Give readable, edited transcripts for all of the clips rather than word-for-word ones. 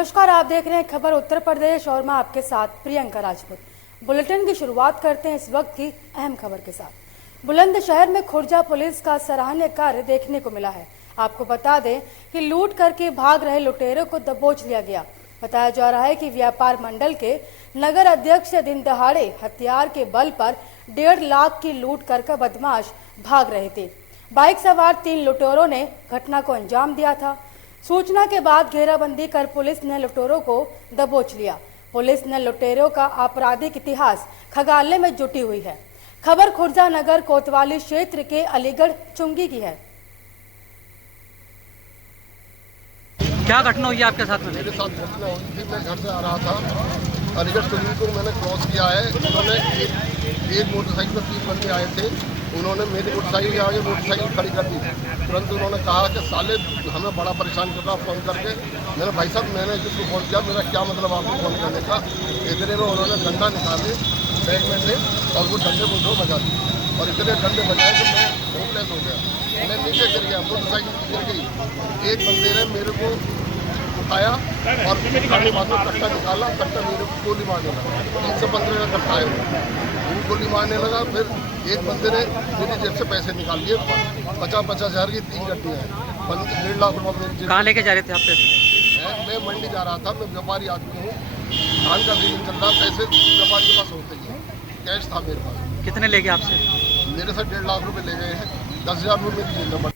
नमस्कार, आप देख रहे हैं खबर उत्तर प्रदेश और मैं आपके साथ प्रियंका राजपूत। बुलेटिन की शुरुआत करते हैं इस वक्त की अहम खबर के साथ। बुलंदशहर में खुर्जा पुलिस का सराहनीय कार्य देखने को मिला है। आपको बता दें कि लूट करके भाग रहे लुटेरों को दबोच लिया गया। बताया जा रहा है कि व्यापार मंडल के नगर अध्यक्ष दिन दहाड़े हथियार के बल पर 1.5 लाख की लूट कर बदमाश भाग रहे थे। बाइक सवार 3 लुटेरों ने घटना को अंजाम दिया था। सूचना के बाद घेराबंदी कर पुलिस ने लुटेरों को दबोच लिया। पुलिस ने लुटेरों का आपराधिक इतिहास खंगालने में जुटी हुई है। खबर खुर्जा नगर कोतवाली क्षेत्र के अलीगढ़ चुंगी की है। क्या घटना हुई आपके साथ में? मेरे साथ घटना हुई थी, मैं घर से आ रहा था, अलीगढ़ चुंगी को मैंने क्रॉस किया है। उन्होंने एक मोटरसाइकिल में 3 बंदे आए थे। उन्होंने मेरी मोटरसाइकिल के आगे मोटरसाइकिल खड़ी कर दी। तुरंत उन्होंने कहा कि साले हमें बड़ा परेशान कर रहा, फ़ोन करके। मैंने भाई साहब मैंने जिसको फ़ोन किया, मेरा क्या मतलब आपको फ़ोन करने का। इतने में उन्होंने डंडा निकाले बैग में से और वो डंडे मुझे बजा दिए और इतने डंडे बजाए कि मैं होपलेस हो गया। मैं नीचे गिर गया, मोटरसाइकिल गिर गई। एक बंदे ने मेरे को उठाया और खाने बाद में कट्टा निकाला। कट्टा मेरे को गोली मारने लगा। 315 का कट्टा है, वो गोली मारने लगा। फिर एक बंदे ने मेरी जेब से पैसे निकाल लिए, 50-50 हज़ार की 3 गड्डी है, 1.5 लाख रुपये मेरी जेब। कहाँ लेके जा रहे थे आप पैसे? मैं मंडी जा रहा था, मैं व्यापारी आदमी हूँ, धान का सीजन चल रहा। पैसे व्यापारी के पास होते ही कैश था मेरे पास। कितने ले गए आपसे? मेरे से 1.5 लाख रुपये ले गए हैं। 10,000 रुपये मेरी जेब में।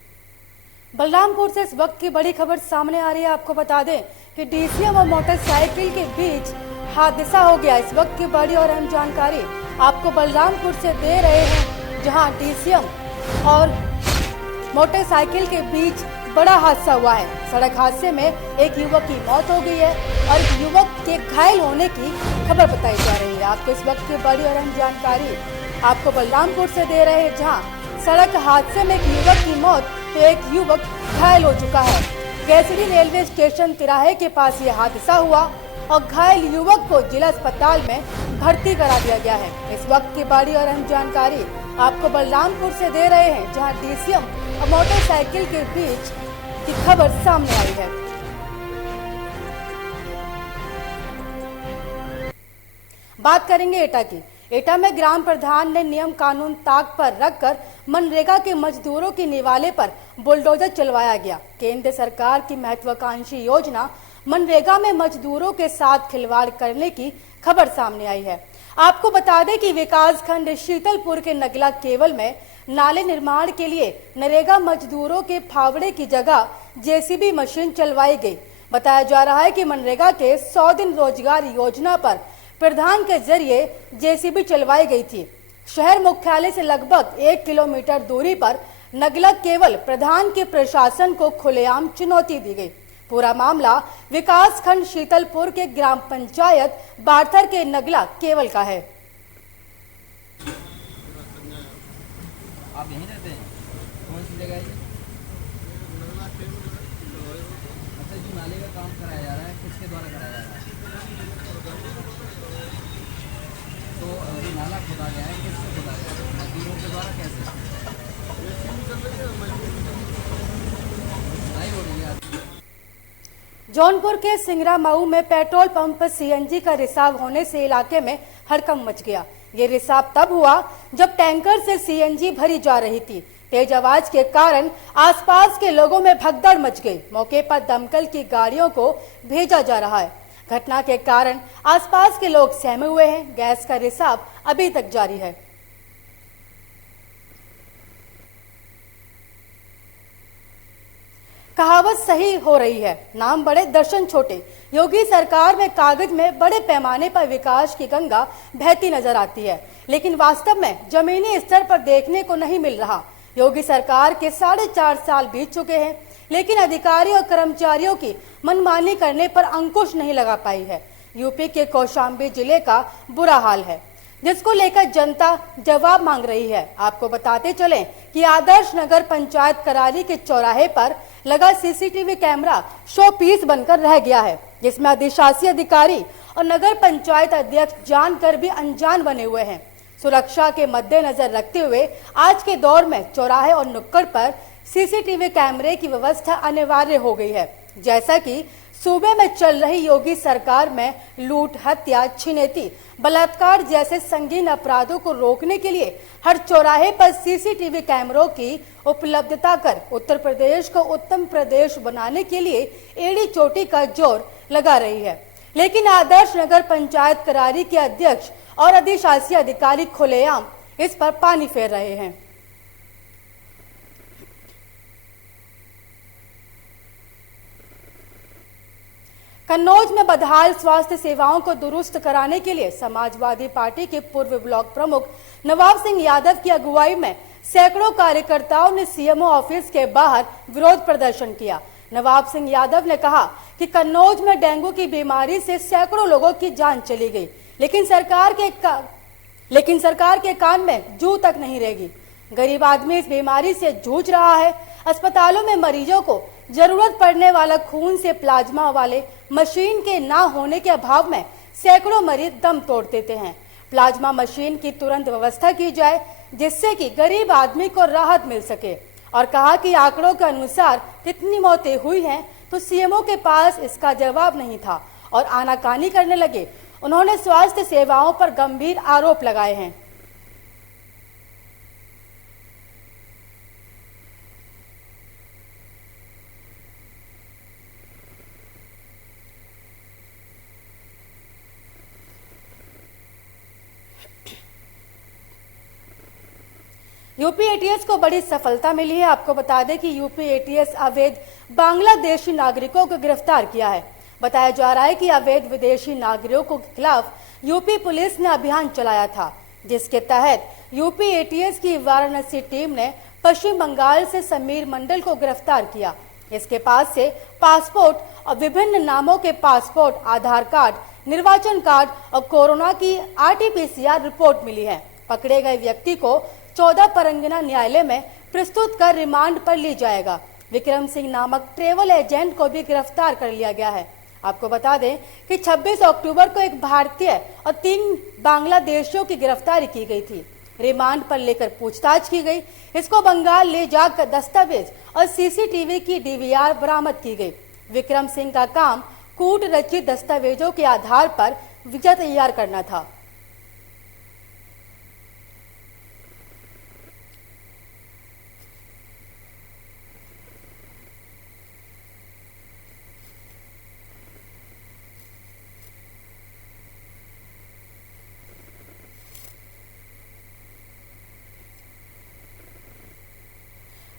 बलरामपुर से इस वक्त की बड़ी खबर सामने आ रही है। आपको बता दें कि डीसीएम और मोटरसाइकिल के बीच हादसा हो गया। इस वक्त की बड़ी और अहम जानकारी आपको बलरामपुर से दे रहे हैं, जहां डीसीएम और मोटरसाइकिल के बीच बड़ा हादसा हुआ है। सड़क हादसे में एक युवक की मौत हो गई है और एक युवक के घायल होने की खबर बताई जा रही है। आपको इस वक्त की बड़ी और अहम जानकारी आपको बलरामपुर से दे रहे हैं, जहाँ सड़क हादसे में एक युवक की मौत तो एक युवक घायल हो चुका है। केसरी रेलवे स्टेशन तिराहे के पास ये हादसा हुआ और घायल युवक को जिला अस्पताल में भर्ती करा दिया गया है। इस वक्त की बड़ी और अहम जानकारी आपको बलरामपुर से दे रहे हैं, जहां डीसीएम और मोटरसाइकिल के बीच की खबर सामने आई है। बात करेंगे एटा की। एटा में ग्राम प्रधान ने नियम कानून ताक पर रखकर मनरेगा के मजदूरों के निवाले पर बुलडोजर चलवाया गया। केंद्र सरकार की महत्वाकांक्षी योजना मनरेगा में मजदूरों के साथ खिलवाड़ करने की खबर सामने आई है। आपको बता दें कि विकास खंड शीतलपुर के नगला केवल में नाले निर्माण के लिए नरेगा मजदूरों के फावड़े की जगह जेसीबी मशीन चलवाई गई। बताया जा रहा है कि मनरेगा के 100 दिन रोजगार योजना पर प्रधान के जरिए जेसीबी चलवाई गई थी। शहर मुख्यालय से लगभग 1 किलोमीटर दूरी पर नगला केवल प्रधान के प्रशासन को खुलेआम चुनौती दी गई। पूरा मामला विकास खंड शीतलपुर के ग्राम पंचायत बार्थर के नगला केवल का है। आप यहीं रहते हैं? कौन सी जगह है ये? अच्छा, जो नाले का काम कराया जा रहा है, किसके द्वारा कराया जा रहा है? तो जो नाला खोदा गया है, किससे खोदा गया है? मजदूरों के द्वारा कैसे? नहीं हो रही है। जौनपुर के सिंगरा मऊ में पेट्रोल पंप पर सीएनजी का रिसाव होने से इलाके में हड़कंप मच गया। ये रिसाव तब हुआ जब टैंकर से सीएनजी भरी जा रही थी। तेज आवाज के कारण आसपास के लोगों में भगदड़ मच गई। मौके पर दमकल की गाड़ियों को भेजा जा रहा है। घटना के कारण आसपास के लोग सहमे हुए हैं। गैस का रिसाव अभी तक जारी है। कहावत सही हो रही है, नाम बड़े दर्शन छोटे। योगी सरकार में कागज में बड़े पैमाने पर विकास की गंगा बहती नजर आती है, लेकिन वास्तव में जमीनी स्तर पर देखने को नहीं मिल रहा। योगी सरकार के 4.5 साल बीत चुके हैं, लेकिन अधिकारी और कर्मचारियों की मनमानी करने पर अंकुश नहीं लगा पाई है। यूपी के कौशाम्बी जिले का बुरा हाल है, जिसको लेकर जनता जवाब मांग रही है। आपको बताते चलें कि आदर्श नगर पंचायत करारी के चौराहे पर लगा सीसीटीवी कैमरा शो पीस बनकर रह गया है, जिसमें अधिशासी अधिकारी और नगर पंचायत अध्यक्ष जानकर भी अनजान बने हुए हैं। सुरक्षा के मद्देनजर रखते हुए आज के दौर में चौराहे और नुक्कड़ पर सीसीटीवी कैमरे की व्यवस्था अनिवार्य हो गई है। जैसा कि सूबे में चल रही योगी सरकार में लूट, हत्या, छिनैती, बलात्कार जैसे संगीन अपराधों को रोकने के लिए हर चौराहे पर सीसीटीवी कैमरों की उपलब्धता कर उत्तर प्रदेश को उत्तम प्रदेश बनाने के लिए एड़ी चोटी का जोर लगा रही है। लेकिन आदर्श नगर पंचायत करारी के अध्यक्ष और अधिशासी अधिकारी खुलेआम इस पर पानी फेर रहे हैं। कन्नौज में बदहाल स्वास्थ्य सेवाओं को दुरुस्त कराने के लिए समाजवादी पार्टी के पूर्व ब्लॉक प्रमुख नवाब सिंह यादव की अगुवाई में सैकड़ों कार्यकर्ताओं ने सीएमओ ऑफिस के बाहर विरोध प्रदर्शन किया। नवाब सिंह यादव ने कहा कि कन्नौज में डेंगू की बीमारी से सैकड़ों लोगों की जान चली गई, लेकिन सरकार के कान में जू तक नहीं रहेगी। गरीब आदमी इस बीमारी से जूझ रहा है। अस्पतालों में मरीजों को जरूरत पड़ने वाला खून से प्लाज्मा वाले मशीन के ना होने के अभाव में सैकड़ों मरीज दम तोड़ देते हैं। प्लाज्मा मशीन की तुरंत व्यवस्था की जाए जिससे कि गरीब आदमी को राहत मिल सके। और कहा कि आंकड़ों के अनुसार कितनी मौतें हुई हैं तो सीएमओ के पास इसका जवाब नहीं था और आनाकानी करने लगे। उन्होंने स्वास्थ्य सेवाओं पर गंभीर आरोप लगाए हैं। यूपी एटीएस को बड़ी सफलता मिली है। आपको बता दें कि यूपी एटीएस अवैध बांग्लादेशी नागरिकों को गिरफ्तार किया है। बताया जा रहा है कि अवैध विदेशी नागरिकों के खिलाफ यूपी पुलिस ने अभियान चलाया था, जिसके तहत यूपी एटीएस की वाराणसी टीम ने पश्चिम बंगाल से समीर मंडल को गिरफ्तार किया। इसके पास से पासपोर्ट और विभिन्न नामों के पासपोर्ट, आधार कार्ड, निर्वाचन कार्ड और कोरोना की RT-PCR रिपोर्ट मिली है। पकड़े गए व्यक्ति को 14 परगना न्यायालय में प्रस्तुत कर रिमांड पर ली जाएगा। विक्रम सिंह नामक ट्रेवल एजेंट को भी गिरफ्तार कर लिया गया है। आपको बता दें कि 26 अक्टूबर को एक भारतीय और 3 बांग्लादेशियों की गिरफ्तारी की गई थी। रिमांड पर लेकर पूछताछ की गई। इसको बंगाल ले जाकर दस्तावेज और CCTV की DVR बरामद की गई। विक्रम सिंह का काम कूट रचित दस्तावेजों के आधार पर वीजा तैयार करना था।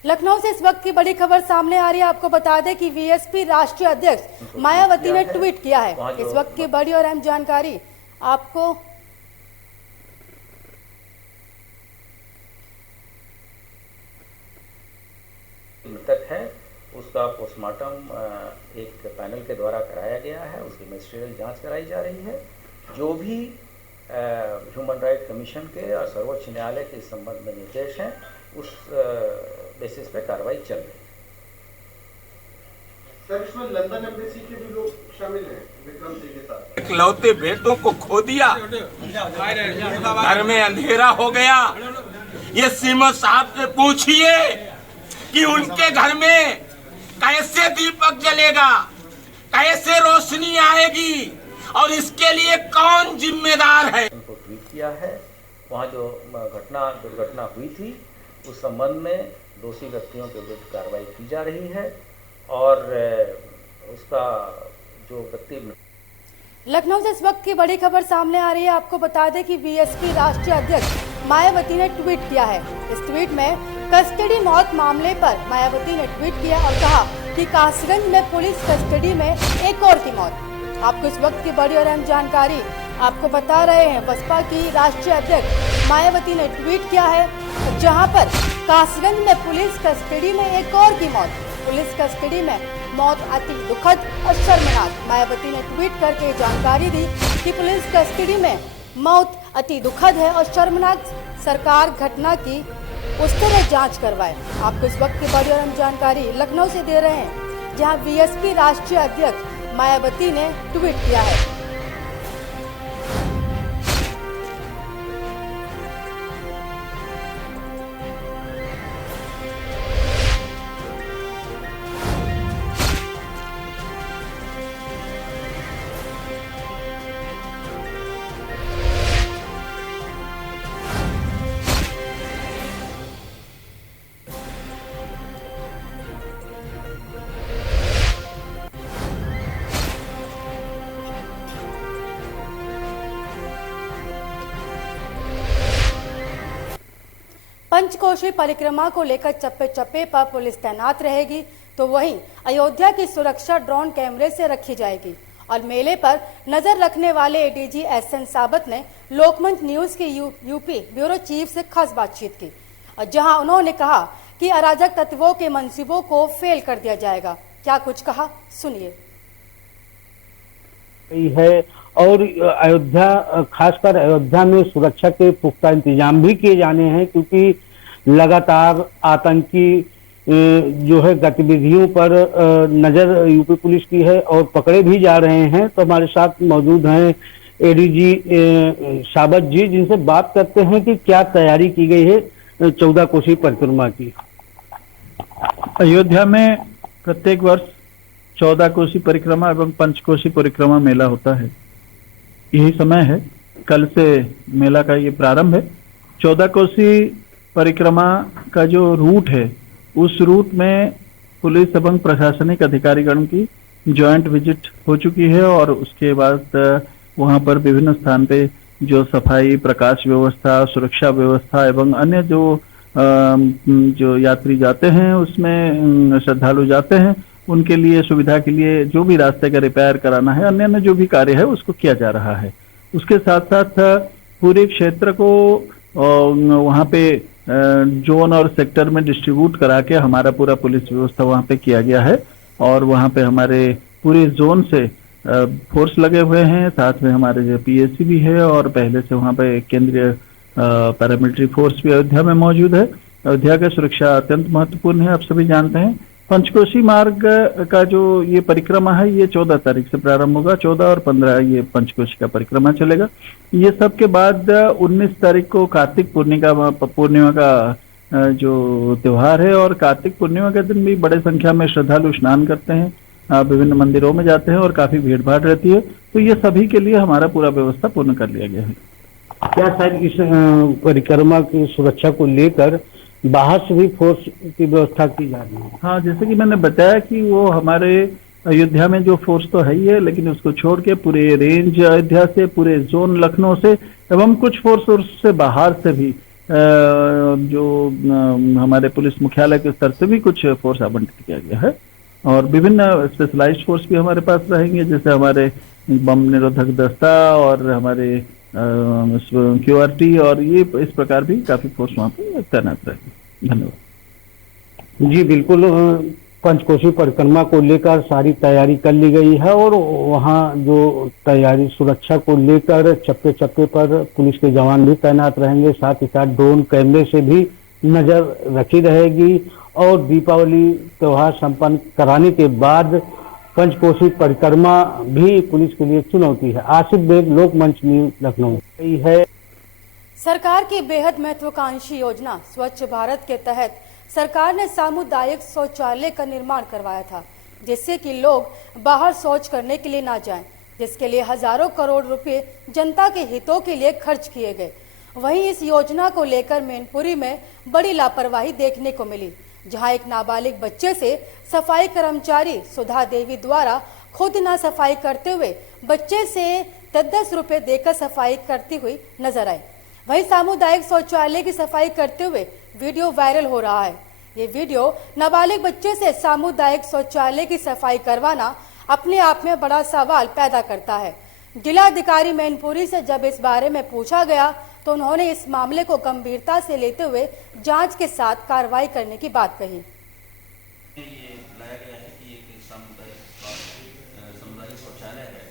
लखनऊ से इस वक्त की बड़ी खबर सामने आ रही है। आपको बता दें कि VSP राष्ट्रीय अध्यक्ष मायावती ने ट्वीट किया है। इस वक्त की बड़ी और अहम जानकारी आपको मृतक है उसका पोस्टमार्टम एक पैनल के द्वारा कराया गया है। उसकी मैजिस्ट्रियल जांच कराई जा रही है। जो भी ह्यूमन राइट कमीशन के और सर्वोच्च न्यायालय के इस संबंध में निर्देश हैं उस बेसिस पे कार्रवाई चल रही है। सर, इसमें लंदन एम्बेसी के भी लोग शामिल हैं विक्रम सिंह के साथ। इकलौते बेटों को खो दिया, घर में अंधेरा हो गया। ये सीएम साहब से पूछिए कि उनके घर में कैसे दीपक जलेगा, कैसे रोशनी आएगी और इसके लिए कौन जिम्मेदार है। उनको ट्वीट किया है। वहाँ जो दुर्घटना हुई थी उस संबंध में दोषी व्यक्तियों के विरुद्ध कार्रवाई की जा रही है और उसका जो व्यक्ति। लखनऊ से इस वक्त की बड़ी खबर सामने आ रही है। आपको बता दें कि VSP राष्ट्रीय अध्यक्ष मायावती ने ट्वीट किया है। इस ट्वीट में कस्टडी मौत मामले पर मायावती ने ट्वीट किया और कहा कि कासगंज में पुलिस कस्टडी में एक और की मौत। आपको इस वक्त की बड़ी और अहम जानकारी आपको बता रहे हैं। बसपा की राष्ट्रीय अध्यक्ष मायावती ने ट्वीट किया है, जहां पर कासगंज में पुलिस कस्टडी में एक और की मौत। पुलिस कस्टडी में मौत अति दुखद और शर्मनाक। मायावती ने ट्वीट करके जानकारी दी कि पुलिस कस्टडी में मौत अति दुखद है और शर्मनाक। सरकार घटना की उस तरह जांच करवाए। आपको इस वक्त की बड़ी और अहम जानकारी लखनऊ से दे रहे हैं, जहां VSP राष्ट्रीय अध्यक्ष मायावती ने ट्वीट किया है। पंचकोशी परिक्रमा को लेकर चप्पे चप्पे पर पुलिस तैनात रहेगी, तो वहीं अयोध्या की सुरक्षा ड्रोन कैमरे से रखी जाएगी। और मेले पर नजर रखने वाले एडीजी एसएन साबत ने लोकमंच न्यूज के यूपी ब्यूरो चीफ से खास बातचीत की, जहां उन्होंने कहा कि अराजक तत्वों के मंसूबों को फेल कर दिया जाएगा। क्या कुछ कहा, सुनिए। है और अयोध्या, खासकर अयोध्या में सुरक्षा के पुख्ता इंतजाम भी किए जाने हैं, क्योंकि लगातार आतंकी जो है गतिविधियों पर नजर यूपी पुलिस की है और पकड़े भी जा रहे हैं। तो हमारे साथ मौजूद हैं एडीजी साबत जी, जिनसे बात करते हैं कि क्या तैयारी की गई है 14 कोसी परिक्रमा की। अयोध्या में प्रत्येक वर्ष 14 कोसी परिक्रमा एवं पंचकोशी परिक्रमा मेला होता है। यही समय है, कल से मेला का ये प्रारंभ है। 14 कोसी परिक्रमा का जो रूट है, उस रूट में पुलिस एवं प्रशासनिक अधिकारीगण की जॉइंट विजिट हो चुकी है और उसके बाद वहां पर विभिन्न स्थान पे जो सफाई, प्रकाश व्यवस्था, सुरक्षा व्यवस्था एवं अन्य जो यात्री जाते हैं, उसमें श्रद्धालु जाते हैं, उनके लिए सुविधा के लिए जो भी रास्ते का रिपेयर कराना है, अन्य जो भी कार्य है उसको किया जा रहा है। उसके साथ साथ पूरे क्षेत्र को वहाँ पे जोन और सेक्टर में डिस्ट्रीब्यूट करा के हमारा पूरा पुलिस व्यवस्था वहाँ पे किया गया है और वहाँ पे हमारे पूरे जोन से फोर्स लगे हुए हैं। साथ में हमारे जो पीएससी भी है और पहले से वहाँ पे केंद्रीय पैरामिलिट्री फोर्स भी अयोध्या में मौजूद है। अयोध्या की सुरक्षा अत्यंत महत्वपूर्ण है, आप सभी जानते हैं। पंचकोशी मार्ग का जो ये परिक्रमा है, ये 14 तारीख से प्रारंभ होगा। 14 और 15 ये पंचकोशी का परिक्रमा चलेगा। ये सब के बाद 19 तारीख को कार्तिक पूर्णिमा का जो त्योहार है और कार्तिक पूर्णिमा के दिन भी बड़े संख्या में श्रद्धालु स्नान करते हैं, विभिन्न मंदिरों में जाते हैं और काफी भीड़ भाड़ रहती है। तो ये सभी के लिए हमारा पूरा व्यवस्था पूर्ण कर लिया गया है। क्या सर इस परिक्रमा की सुरक्षा को लेकर बाहर से भी फोर्स की व्यवस्था की जा रही है? हाँ, जैसे कि मैंने बताया कि वो हमारे अयोध्या में जो फोर्स तो है ही है, लेकिन उसको छोड़ के पूरे रेंज अयोध्या से, पूरे जोन लखनऊ से एवं कुछ फोर्स से बाहर से भी जो हमारे पुलिस मुख्यालय के स्तर से भी कुछ फोर्स आवंटित किया गया है और विभिन्न स्पेशलाइज्ड फोर्स भी हमारे पास रहेंगे, जैसे हमारे बम निरोधक दस्ता और हमारे QRT और ये इस प्रकार भी काफी फोर्स वहाँ पे तैनात रहेगी। धन्यवाद जी। बिल्कुल, पंचकोशी परिक्रमा को लेकर सारी तैयारी कर ली गई है और वहाँ जो तैयारी सुरक्षा को लेकर चप्पे चप्पे पर पुलिस के जवान भी तैनात रहेंगे। साथ ही साथ ड्रोन कैमरे से भी नजर रखी रहेगी और दीपावली त्योहार संपन्न कराने के बाद पंचकोशी परिक्रमा भी पुलिस के लिए चुनौती है। आसिफ बेग, लोकमंच न्यूज, लखनऊ। है सरकार की बेहद महत्वाकांक्षी योजना स्वच्छ भारत के तहत सरकार ने सामुदायिक शौचालय का निर्माण करवाया था, जिससे कि लोग बाहर शौच करने के लिए ना जाएं, जिसके लिए हजारों करोड़ रुपए जनता के हितों के लिए खर्च किए गए। वहीं इस योजना को लेकर मैनपुरी में बड़ी लापरवाही देखने को मिली, जहां एक नाबालिग बच्चे से सफाई कर्मचारी सुधा देवी द्वारा खुद ना सफाई करते हुए बच्चे से 10-10 रुपए देकर सफाई करती हुई नजर आई। वहीं सामुदायिक शौचालय की सफाई करते हुए वीडियो वायरल हो रहा है। ये वीडियो नाबालिग बच्चे से सामुदायिक शौचालय की सफाई करवाना अपने आप में बड़ा सवाल पैदा करता है। जिलाधिकारी मैनपुरी से जब इस बारे में पूछा गया तो उन्होंने इस मामले को गंभीरता से लेते हुए जांच के साथ कार्रवाई करने की बात कही। ये लाया गया है कि एक सामुदायिक शौचालय है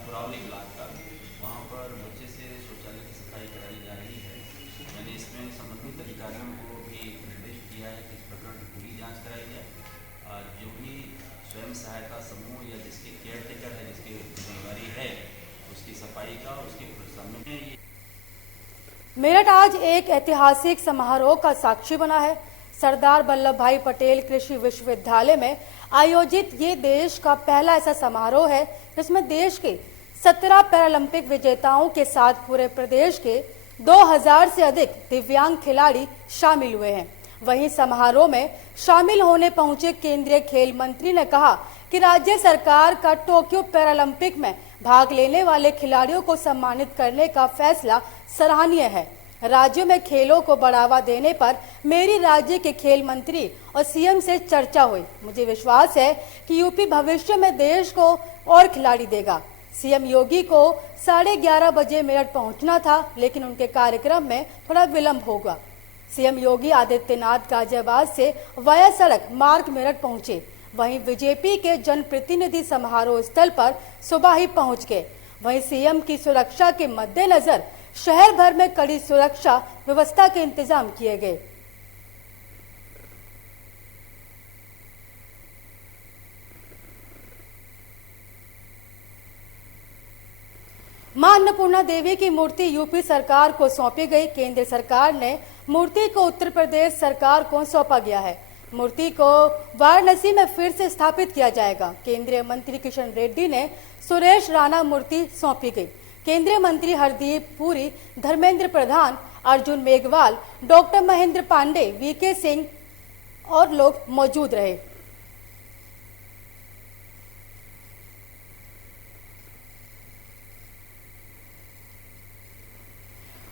पुरावली ब्लॉक का, वहाँ पर बच्चे से शौचालय की सफाई कराई जा रही है। मैंने इसमें संबंधित अधिकारियों को भी निर्देश दिया है कि इस प्रकरण की पूरी जाँच कराई जाए और जो भी स्वयं सहायता समूह या जिसके केयर टेकर है, जिसकी जिम्मेदारी है उसकी सफाई का, उसके सामने मेरठ आज एक ऐतिहासिक समारोह का साक्षी बना है। सरदार वल्लभ भाई पटेल कृषि विश्वविद्यालय में आयोजित ये देश का पहला ऐसा समारोह है जिसमें देश के 17 पैरालंपिक विजेताओं के साथ पूरे प्रदेश के 2000 से अधिक दिव्यांग खिलाड़ी शामिल हुए हैं। वहीं समारोह में शामिल होने पहुंचे केंद्रीय खेल मंत्री ने कहा कि राज्य सरकार का टोक्यो पैरालंपिक में भाग लेने वाले खिलाड़ियों को सम्मानित करने का फैसला सराहनीय है। राज्यों में खेलों को बढ़ावा देने पर मेरी राज्य के खेल मंत्री और सीएम से चर्चा हुई। मुझे विश्वास है कि यूपी भविष्य में देश को और खिलाड़ी देगा। सीएम योगी को 11:30 बजे मेरठ पहुंचना था, लेकिन उनके कार्यक्रम में थोड़ा विलंब होगा। सीएम योगी आदित्यनाथ गाजियाबाद से वाया सड़क मार्ग मेरठ पहुंचे। वहीं बीजेपी के जनप्रतिनिधि समारोह स्थल पर सुबह ही पहुंच गए। वहीं सीएम की सुरक्षा के मद्देनजर शहर भर में कड़ी सुरक्षा व्यवस्था के इंतजाम किए गए। मां अन्नपूर्णा देवी की मूर्ति यूपी सरकार को सौंपी गई। केंद्र सरकार ने मूर्ति को उत्तर प्रदेश सरकार को सौंपा गया है। मूर्ति को वाराणसी में फिर से स्थापित किया जाएगा। केंद्रीय मंत्री किशन रेड्डी ने सुरेश राणा मूर्ति सौंपी गई। केंद्रीय मंत्री हरदीप पुरी, धर्मेंद्र प्रधान, अर्जुन मेघवाल, डॉक्टर महेंद्र पांडे, वीके सिंह और लोग मौजूद रहे।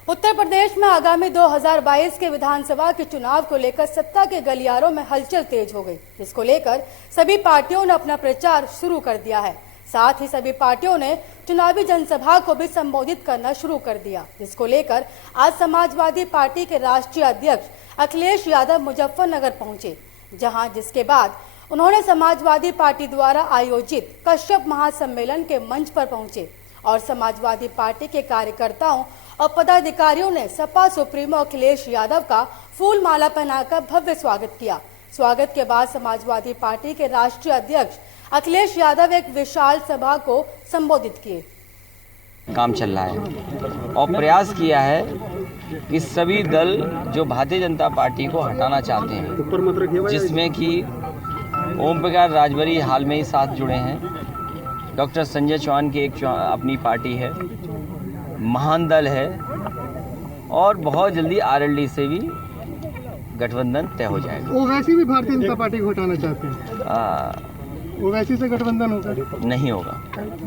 उत्तर प्रदेश में आगामी 2022 के विधानसभा के चुनाव को लेकर सत्ता के गलियारों में हलचल तेज हो गई, जिसको लेकर सभी पार्टियों ने अपना प्रचार शुरू कर दिया है। साथ ही सभी पार्टियों ने चुनावी जनसभा को भी संबोधित करना शुरू कर दिया, जिसको लेकर आज समाजवादी पार्टी के राष्ट्रीय अध्यक्ष अखिलेश यादव मुजफ्फरनगर पहुंचे, जिसके बाद उन्होंने समाजवादी पार्टी द्वारा आयोजित कश्यप महासम्मेलन के मंच पर पहुंचे और समाजवादी पार्टी के कार्यकर्ताओं और पदाधिकारियों ने सपा सुप्रीमो अखिलेश यादव का फूल माला पहनाकर भव्य स्वागत किया। स्वागत के बाद समाजवादी पार्टी के राष्ट्रीय अध्यक्ष अखिलेश यादव एक विशाल सभा को संबोधित किए। काम चल रहा है और प्रयास किया है कि सभी दल जो भारतीय जनता पार्टी को हटाना चाहते हैं, जिसमें कि ओम प्रकाश राजभरी हाल में ही साथ जुड़े हैं, डॉक्टर संजय चौहान की एक अपनी पार्टी है, महान दल है और बहुत जल्दी आरएलडी से भी गठबंधन तय हो जाएगा। ओवैसी भी भारतीय जनता पार्टी को हटाना चाहते हैं, ओवैसी से गठबंधन होगा? नहीं होगा।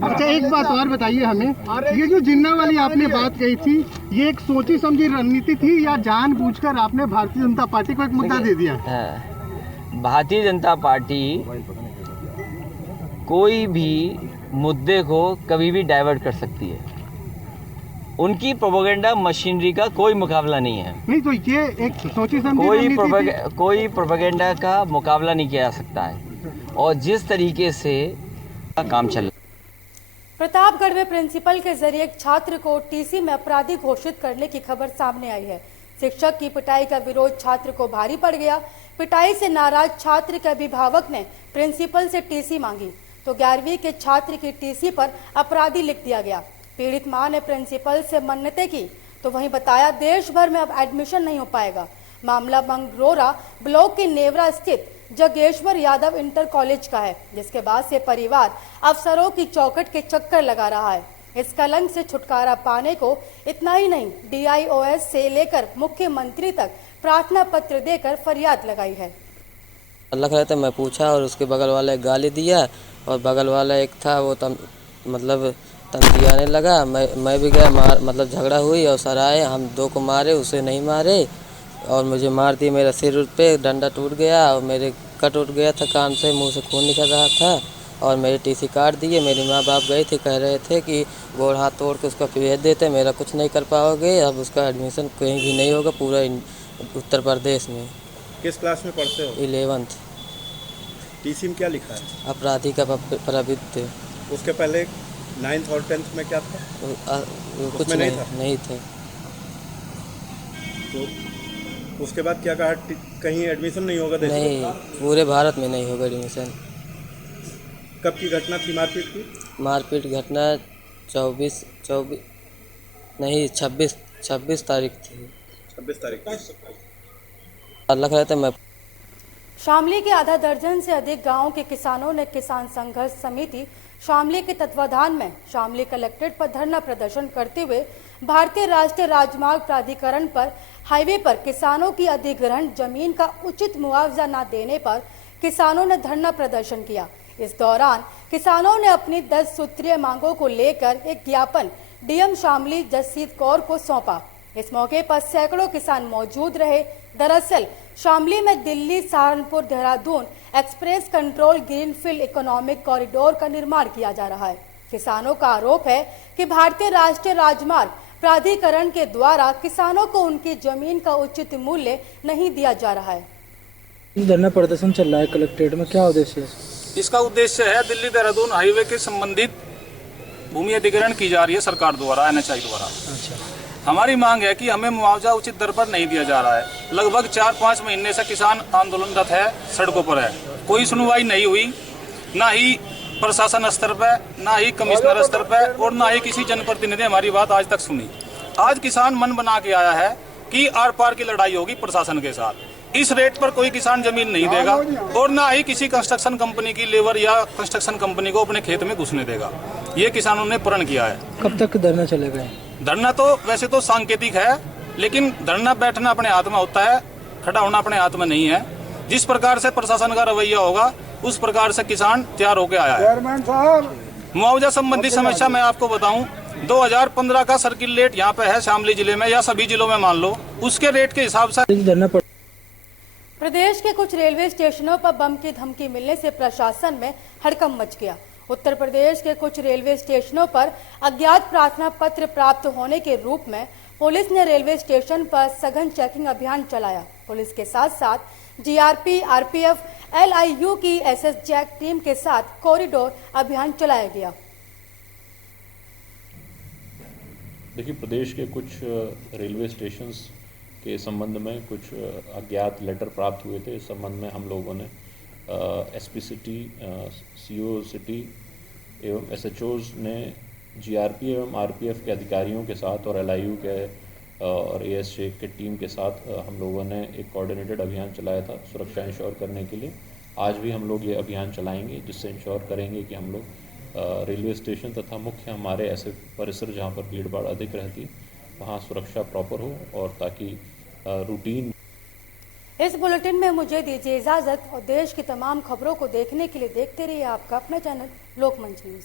अच्छा, एक बात और बताइए हमें, ये जो जिन्ना वाली आपने बात कही थी, ये एक सोची समझी रणनीति थी या जानबूझकर आपने भारतीय जनता पार्टी को एक मुद्दा दे दिया? भारतीय जनता पार्टी कोई भी मुद्दे को कभी भी डाइवर्ट कर सकती है। उनकी प्रोपेगेंडा मशीनरी का कोई मुकाबला नहीं है। नहीं तो ये एक सोची समझी कोई प्रोपेगेंडा का मुकाबला नहीं किया जा सकता है और जिस तरीके से काम चल रहा है। प्रतापगढ़ में प्रिंसिपल के जरिए एक छात्र को टीसी में अपराधी घोषित करने की खबर सामने आई है। शिक्षक की पिटाई का विरोध छात्र को भारी पड़ गया। पिटाई से नाराज छात्र के अभिभावक ने प्रिंसिपल से टीसी मांगी तो 11वीं के छात्र की टीसी पर अपराधी लिख दिया गया। पीड़ित मां ने प्रिंसिपल से मन्नतें की तो वहीं बताया देश भर में अब एडमिशन नहीं हो पाएगा। मामला मंगरोरा ब्लॉक के नेवरा स्थित जगेश्वर यादव इंटर कॉलेज का है, जिसके बाद से परिवार अफसरों की चौखट के चक्कर लगा रहा है। इस कलंक से छुटकारा पाने को इतना ही नहीं, DIOS से लेकर मुख्यमंत्री तक प्रार्थना पत्र देकर फरियाद लगाई है। लग रहा था, मैं पूछा और उसके बगल वाले गाली दिया और बगल वाला एक था वो तमकियाने लगा। मैं भी गया, मतलब झगड़ा हुई और सर आए, हम दो को मारे, उसे नहीं मारे और मुझे मार दिया। मेरा सिर पे डंडा टूट गया और मेरे कट उठ गया था, कान से मुंह से खून निकल रहा था और मेरे टीसी काट दिए। मेरे माँ बाप गए थे, कह रहे थे कि गोड़ हाथ तोड़ के उसका भेज देते, मेरा कुछ नहीं कर पाओगे, अब उसका एडमिशन कहीं भी नहीं होगा पूरा उत्तर प्रदेश में। किस क्लास में पढ़ते हो? 11th। टीसी में क्या लिखा है? अपराधी का प्रवृत्ति। उसके पहले 9th और 10th में क्या था? कुछ नहीं थे। तो उसके बाद क्या कहा? कहीं एडमिशन नहीं होगा? नहीं, पूरे भारत में नहीं होगा एडमिशन। कब की घटना थी मारपीट की? मारपीट घटना 26 तारीख थी। 26 तारीख। लग रहा था मैं शामली के आधा दर्जन से अधिक गांवों के किसानों ने किसान संघर्ष समिति शामली के तत्वाधान में शामली कलेक्ट्रेट पर धरना प्रदर्शन करते हुए भारतीय राष्ट्रीय राजमार्ग प्राधिकरण पर हाईवे पर किसानों की अधिग्रहण जमीन का उचित मुआवजा न देने पर किसानों ने धरना प्रदर्शन किया। इस दौरान किसानों ने अपनी 10 सूत्रीय मांगों को लेकर एक ज्ञापन डीएम शामली जसजीत कौर को सौंपा। इस मौके पर सैकड़ों किसान मौजूद रहे। दरअसल शामली में Delhi Saharanpur Dehradun express control greenfield economic corridor का निर्माण किया जा रहा है। किसानों का आरोप है कि भारतीय राष्ट्रीय राजमार्ग प्राधिकरण के द्वारा किसानों को उनकी जमीन का उचित मूल्य नहीं दिया जा रहा है। धरना प्रदर्शन चल रहा है कलेक्ट्रेट में, क्या उद्देश्य है? इसका उद्देश्य है दिल्ली देहरादून हाईवे के संबंधित भूमि अधिग्रहण की जा रही है सरकार द्वारा, NHAI द्वारा। अच्छा। हमारी मांग है कि हमें मुआवजा उचित दर पर नहीं दिया जा रहा है। लगभग 4-5 महीने से किसान आंदोलनरत है, सड़कों पर है। कोई सुनवाई नहीं हुई, ना ही प्रशासन स्तर पर, ना ही कमिश्नर स्तर पर और ना ही किसी जनप्रतिनिधि हमारी बात आज तक सुनी। आज किसान मन बना के आया है कि आर पार की लड़ाई होगी प्रशासन के साथ। इस रेट पर कोई किसान जमीन नहीं देगा और ना ही किसी कंस्ट्रक्शन कंपनी की लेबर या कंस्ट्रक्शन कंपनी को अपने खेत में घुसने देगा। ये किसानों ने प्रण किया है। कब तक धरना चलेगा? धरना तो वैसे तो सांकेतिक है, लेकिन धरना बैठना अपने हाथ में होता है, खड़ा होना अपने हाथ में नहीं है। जिस प्रकार से प्रशासन का रवैया होगा उस प्रकार से किसान तैयार होकर आया है। मुआवजा संबंधी समस्या मैं आपको बताऊं, 2015 का सर्किल रेट यहाँ पे है शामली जिले में या सभी जिलों में मान लो, उसके रेट के हिसाब से। प्रदेश के कुछ रेलवे स्टेशनों पर बम की धमकी मिलने से प्रशासन में हड़कंप मच गया। उत्तर प्रदेश के कुछ रेलवे स्टेशनों पर अज्ञात प्रार्थना पत्र प्राप्त होने के रूप में पुलिस ने रेलवे स्टेशन पर सघन चेकिंग अभियान चलाया। पुलिस के साथ साथ GRP, RPF, LIU की SS जैक टीम के साथ कॉरिडोर अभियान चलाया गया। देखिए, प्रदेश के कुछ रेलवे स्टेशंस के संबंध में कुछ अज्ञात लेटर प्राप्त हुए थे। इस संबंध में हम लोगों ने SP सिटी, CO सिटी एवं SHOs ने GRP एवं RPF के अधिकारियों के साथ और LIU के और ASJ के टीम के साथ हम लोगों ने एक कोऑर्डिनेटेड अभियान चलाया था सुरक्षा इंश्योर करने के लिए। आज भी हम लोग ये अभियान चलाएंगे जिससे इंश्योर करेंगे कि हम लोग रेलवे स्टेशन तथा मुख्य हमारे ऐसे परिसर जहाँ पर भीड़ भाड़ अधिक रहती वहाँ सुरक्षा प्रॉपर हो और ताकि रूटीन। इस बुलेटिन में मुझे दीजिए इजाजत और देश की तमाम खबरों को देखने के लिए देखते रहिए आपका अपना चैनल लोकमंच न्यूज।